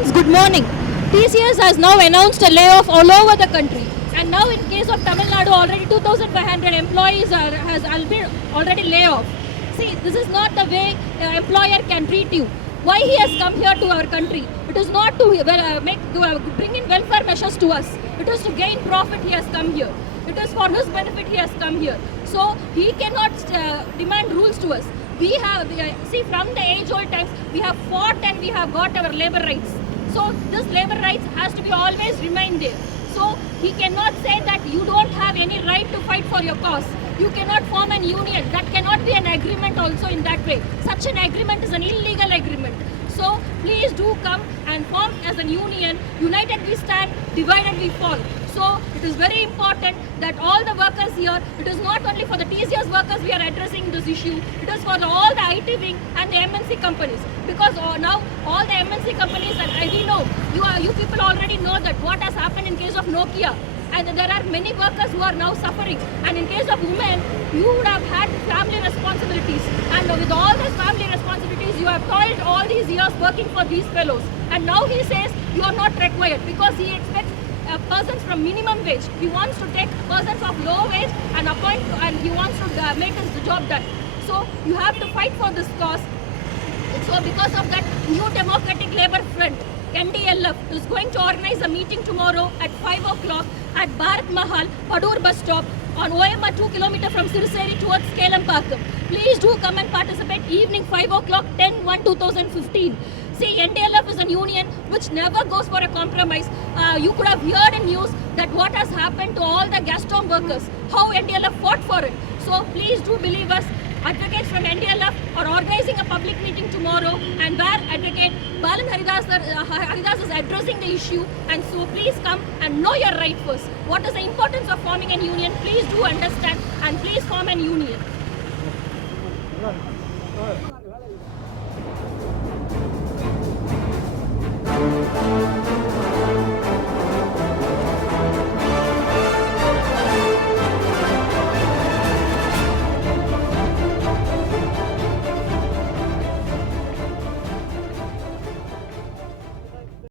Friends, good morning. TCS has now announced a layoff all over the country. And now in case of Tamil Nadu, already 2,500 employees has already laid off. See, this is not the way an employer can treat you. Why he has come here to our country? It is not to bring in welfare measures to us. It is to gain profit he has come here. It is for his benefit he has come here. So he cannot demand rules to us. See, from the age-old times, we have fought and we have got our labor rights. So this labor rights has to be always remain there. So he cannot say that you don't have any right to fight for your cause. You cannot form an union. That cannot be an agreement also in that way. Such an agreement is an illegal agreement. So please do come and form as a union. United we stand, divided we fall. So it is very important that all the workers here, it is not only for the TCS workers we are addressing this issue, it is for all the IT wing and the MNC companies. Because now all the MNC companies, and we know, you people already know that what has happened in case of Nokia. And there are many workers who are now suffering. And in case of women, you would have had family responsibilities. And with all these family responsibilities, you have toiled all these years working for these fellows. And now he says you are not required because he expects persons from minimum wage. He wants to take persons of low wage and appoint, and he wants to make his job done. So you have to fight for this cause. So because of that, New Democratic Labour Front, NDLF, is going to organize a meeting tomorrow at 5 o'clock at Bharat Mahal, Padur bus stop on OMR 2 km from Siriseri towards Kelam-Pakkam. Please do come and participate. Evening 5 o'clock, 10/1/2015. See, NDLF is a union which never goes for a compromise. You could have heard in news that what has happened to all the Gazprom workers, how NDLF fought for it. So please do believe us. Advocates from NDLF are organizing a public meeting tomorrow, and where Advocate Balan Haridas is addressing the issue. And so please come and know your right first. What is the importance of forming a union? Please do understand and please form a union.